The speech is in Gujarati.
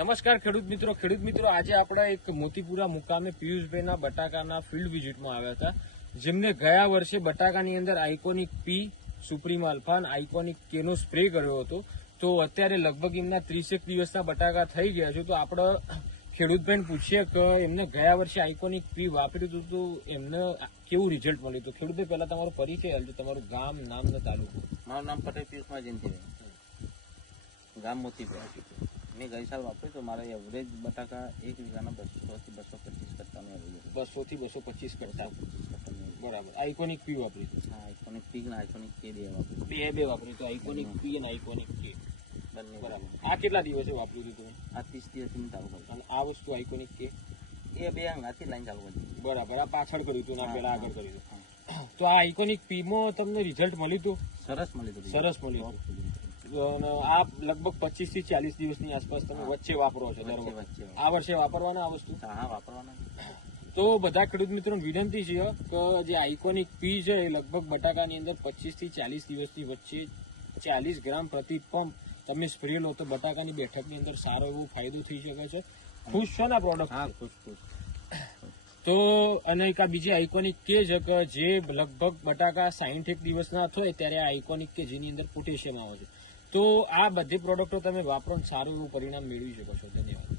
નમસ્કાર ખેડૂત મિત્રો આજે આપણે એક મોતીપુરા મુકામે પિયુષભાઈના બટાકાના ફિલ્ડ વિઝિટમાં આવ્યા હતા, જેમને ગયા વર્ષે બટાકાની અંદર આઇકોનિક પી, સુપ્રીમ આલ્ફા અને આઇકોનિક કે નો સ્પ્રે કર્યો હતો. તો અત્યારે લગભગ એમના 30 દિવસના બટાકા થઈ ગયા છે. તો આપણે ખેડૂતભાઈને પૂછીએ કે એમને ગયા વર્ષે આઇકોનિક પી વાપર્યું હતું તો એમને કેવું રિઝલ્ટ મળ્યું હતું. ખેડૂતભાઈ, પહેલા તમારો પરિચય આપજો, તમારું ગામ, નામ ને તાલુકો. મારું નામ પટેલ પિયુષમાં જયંતિભાઈ, ગામ મોતીપુરા. મેં ગઈ સાલ વાપર્યું તો મારા એવરેજ બટાકા એક વીઘાના 200 થી 225 કટ્ટાનું એવરેજ. 200 થી 225 કટ્ટા. બરાબર. આઇકોનિક પી વાપરી? હા, આઇકોનિક પી અને આઇકોનિક કે બે વાપર્યું. બે વાપરી. તો આઇકોનિક પી અને આઇકોનિક કે બંને. બરાબર. આ કેટલા દિવસે વાપર્યું હતું તમે? આ 30 દિવસથી ચાલુ કર્યું. અને આ વસ્તુ આઇકોનિક કે એ બે અંગાથી લાઈન ચાલુ કરી. બરાબર. આ પાછળ કર્યું હતું ને પેલા આગળ કર્યું હતું. તો આ આઇકોનિક પી માં તમને રિઝલ્ટ મળ્યું હતું? સરસ મળ્યું હતું. સરસ મળ્યું હતું. આ લગભગ 25 થી 40 દિવસની આસપાસ તમે વચ્ચે વાપરો છો દર વખતે. આ વર્ષે વાપરવાના આ વસ્તુ? હા, વાપરવાના. તો બધા ખેડૂત મિત્રોને વિનંતી છે કે જે આઇકોનિક પી છે એ લગભગ બટાકાની અંદર 25 થી 40 દિવસની વચ્ચે 40 ગ્રામ પ્રતિ પંપ તમે સ્પ્રે લો તો બટાકાની બેઠકની અંદર સારો એવો ફાયદો થઈ શકે છે. ખુશ છો ને આ પ્રોડક્ટ? હા, ખુશ. તો અને એક આ બીજી આઇકોનિક કે છે કે જે લગભગ બટાકા 60 દિવસના થાય ત્યારે આ આઇકોનિક કે જેની અંદર પોટેશિયમ આવે છે. તો આ બધી પ્રોડક્ટો તમે વાપરો સારું એવું પરિણામ મેળવી શકો છો. ધન્યવાદ.